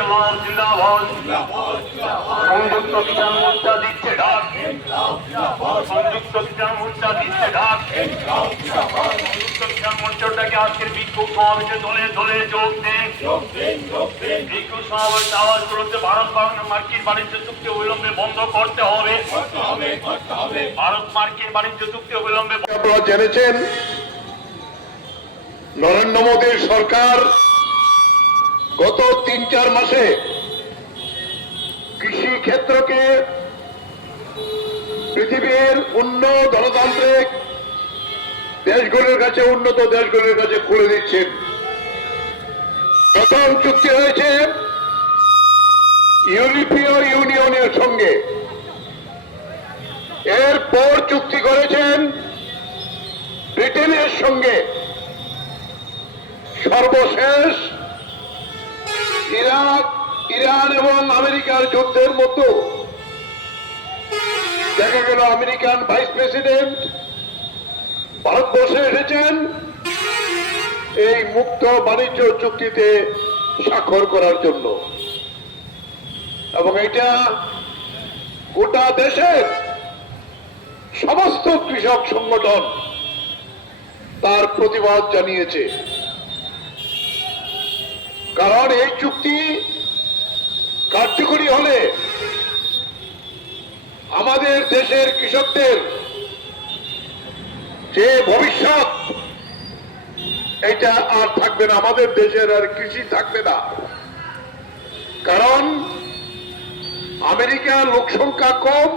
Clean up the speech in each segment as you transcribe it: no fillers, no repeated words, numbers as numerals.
ইনকলাব জিন্দাবাদ, সংযুক্ত কিষাণ মোর্চা দিচ্ছে ডাক, সংযুক্ত কিষাণ মোর্চা দিচ্ছে ডাক, সংযুক্ত কিষাণ মোর্চাটাকে আজকের বিক্ষোভ সমাবেশে দলে দলে যোগ দেন। বিক্ষোভ সমাবেশ আওয়াজ তুলতে ভারত মার্কিন বাণিজ্য চুক্তি অবিলম্বে বন্ধ করতে হবে। ভারত মার্কিন বাণিজ্য চুক্তি অবিলম্বে। আপনারা জেনেছেন নরেন্দ্র মোদীর সরকার গত ৩-৪ মাসে কৃষি ক্ষেত্রকে পৃথিবীর উন্নত গণতান্ত্রিক দেশগুলির কাছে, উন্নত দেশগুলির কাছে খুলে দিচ্ছেন। প্রথম চুক্তি হয়েছে ইউরোপীয় ইউনিয়নের সঙ্গে, এরপর চুক্তি করেছেন ব্রিটেনের সঙ্গে, সর্বশেষ ইরান এবং আমেরিকার যুদ্ধের মতো দেখা গেল আমেরিকান ভাইস প্রেসিডেন্ট ভারতবর্ষে এসেছেন এই মুক্ত বাণিজ্য চুক্তিতে স্বাক্ষর করার জন্য, এবং এটা গোটা দেশের সমস্ত কৃষক সংগঠন তার প্রতিবাদ জানিয়েছে। কারণ এই চুক্তি কার্যকরী হলে আমাদের দেশের কৃষকদের যে ভবিষ্যৎ, এটা আর থাকবে না, আমাদের দেশের আর কৃষি থাকবে না। কারণ আমেরিকার লোক সংখ্যা কম,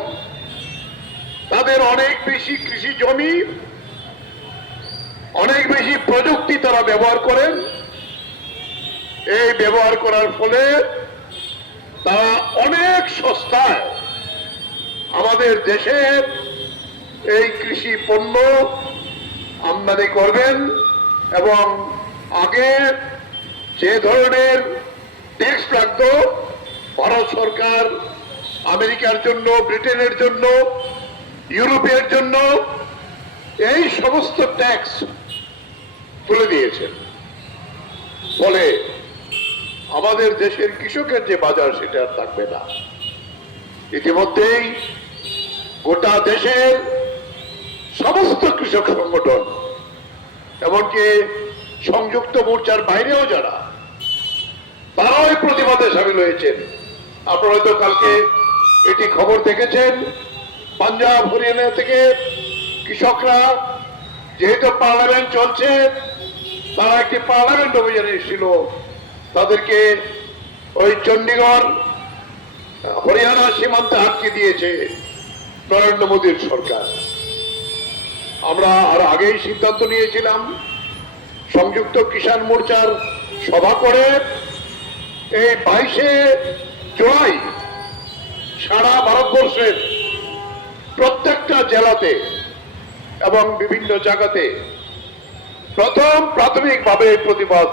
তাদের অনেক বেশি কৃষি জমি, অনেক বেশি প্রযুক্তি তারা ব্যবহার করেন। এই ব্যবহার করার ফলে তারা অনেক সস্তায় আমাদের দেশে এই কৃষি পণ্য আমদানি করবেন, এবং আগে যে ধরনের ট্যাক্স লাগতো ভারত সরকার আমেরিকার জন্য, ব্রিটেনের জন্য, ইউরোপের জন্য এই সমস্ত ট্যাক্স তুলে দিয়েছেন। ফলে আমাদের দেশের কৃষকের যে বাজার, সেটা আর থাকবে না। ইতিমধ্যেই গোটা দেশের সমস্ত কৃষক সংগঠন, এমনকি সংযুক্ত মোর্চার বাইরেও যারা, তারাও এই প্রতিবাদে সামিল হয়েছেন। আপনারা তো কালকে এটি খবর দেখেছেন, পাঞ্জাব হরিয়ানা থেকে কৃষকরা, যেহেতু পার্লামেন্ট চলছে, তারা একটি পার্লামেন্ট অভিযানে এসেছিল, তাদেরকে ওই চণ্ডীগড় হরিয়ানা সীমান্তে আটকে দিয়েছে নরেন্দ্র মোদীর সরকার। আমরা আর আগেই সিদ্ধান্ত নিয়েছিলাম, সংযুক্ত কিষাণ মোর্চার সভা করে এই 22শে জুলাই সারা ভারতবর্ষের প্রত্যেকটা জেলাতে এবং বিভিন্ন জায়গাতে প্রথম প্রাথমিকভাবে প্রতিবাদ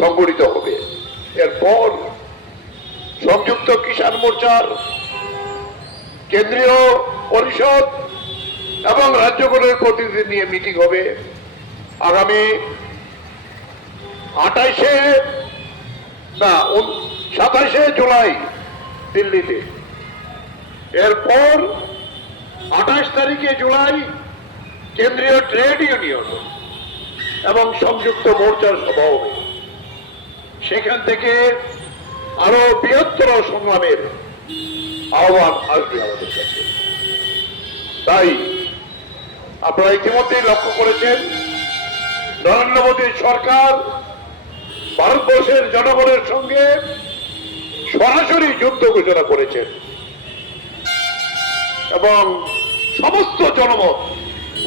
সংগঠিত হবে। এরপর সংযুক্ত কিষাণ মোর্চার কেন্দ্রীয় পরিষদ এবং রাজ্যগুলোর প্রতিনিধি নিয়ে মিটিং হবে আগামী 27শে জুলাই দিল্লিতে। এরপর 28 তারিখে জুলাই কেন্দ্রীয় ট্রেড ইউনিয়ন এবং সংযুক্ত মোর্চার সভা হবে। সেখান থেকে আরো বৃহত্তর সংগ্রামের আহ্বান আসবে আমাদের কাছে। তাই আপনারা ইতিমধ্যেই লক্ষ্য করেছেন, নরেন্দ্র মোদীর সরকার ভারতবর্ষের জনগণের সঙ্গে সরাসরি যুদ্ধ ঘোষণা করেছেন, এবং সমস্ত জনমত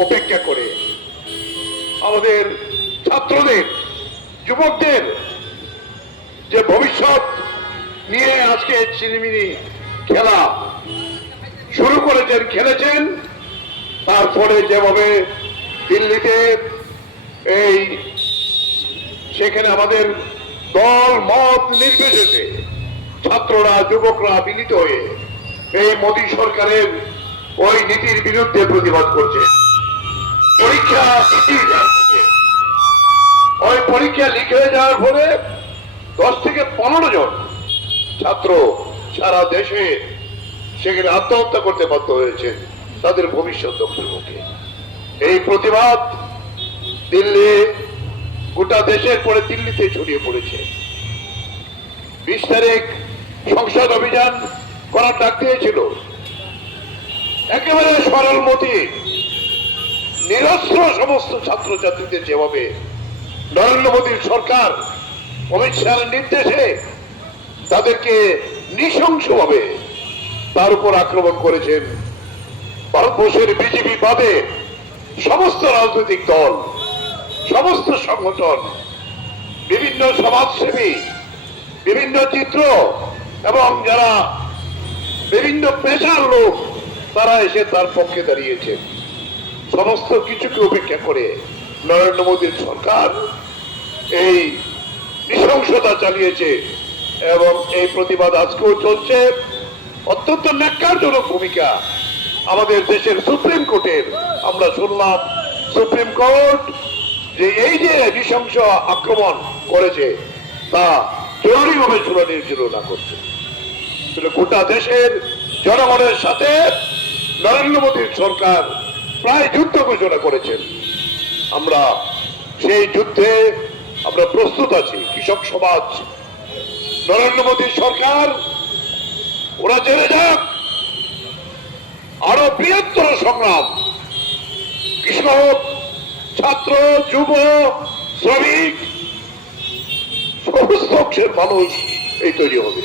উপেক্ষা করে আমাদের ছাত্রদের, যুবকদের যে ভবিষ্যৎ নিয়ে আজকে চিনিমিনি খেলা শুরু করেছেন, খেলেছেন, তারপরে যেভাবে দিল্লিতে সেখানে আমাদের দল মত নির্বিশেষে ছাত্ররা, যুবকরা মিলিত হয়ে এই মোদী সরকারের ওই নীতির বিরুদ্ধে প্রতিবাদ করছে। পরীক্ষা ওই পরীক্ষা লিক হয়ে যাওয়ার ফলে 10 থেকে 15 জন ছাত্র সারা দেশে সেখানে আত্মহত্যা করতে বাধ্য হয়েছে তাদের ভবিষ্যৎ লক্ষ্যের মুখে। এই প্রতিবাদ দিল্লি, গোটা দেশের পরে দিল্লিতে ছড়িয়ে পড়েছে। 20 তারিখ সংসদ অভিযান করার ডাক দিয়েছিল। একেবারে সরলমতি নিরস্ত্র সমস্ত ছাত্রছাত্রীদের যেভাবে নরেন্দ্র মোদীর সরকার অমিত শাহের নির্দেশে তাদেরকে নৃশংসভাবে তার উপর আক্রমণ করেছেন, ভারতবর্ষের বিজেপি বাদে সমস্ত রাজনৈতিক দল, সমস্ত সংগঠন, বিভিন্ন সমাজসেবী, বিভিন্ন চিত্র এবং যারা বিভিন্ন পেশার লোক, তারা এসে তার পক্ষে দাঁড়িয়েছেন। সমস্ত কিছুকে উপেক্ষা করে নরেন্দ্র মোদীর সরকার এই নৃশংসতা চালিয়েছে এবং এই প্রতিবাদ আজকেও চলছে। অত্যন্ত ন্যাক্কারজনক ভূমিকা আমাদের দেশের সুপ্রিম কোর্টের। আমরা শুনলাম সুপ্রিম কোর্ট যে এই যে নৃশংস আক্রমণ করেছে তা জরুরিভাবে শুনানির জন্য না করছে। গোটা দেশের জনগণের সাথে নরেন্দ্র মোদীর সরকার প্রায় যুদ্ধ ঘোষণা করেছেন। আমরা সেই যুদ্ধে আমরা প্রস্তুত আছি। কৃষক সমাজ, নরেন্দ্র মোদীর সরকার ওরা জেনে যাক, আরো বৃহত্তর সংগ্রাম কৃষক, ছাত্র, যুব, শ্রমিক সমস্ত অংশের মানুষ এই তৈরি হবে।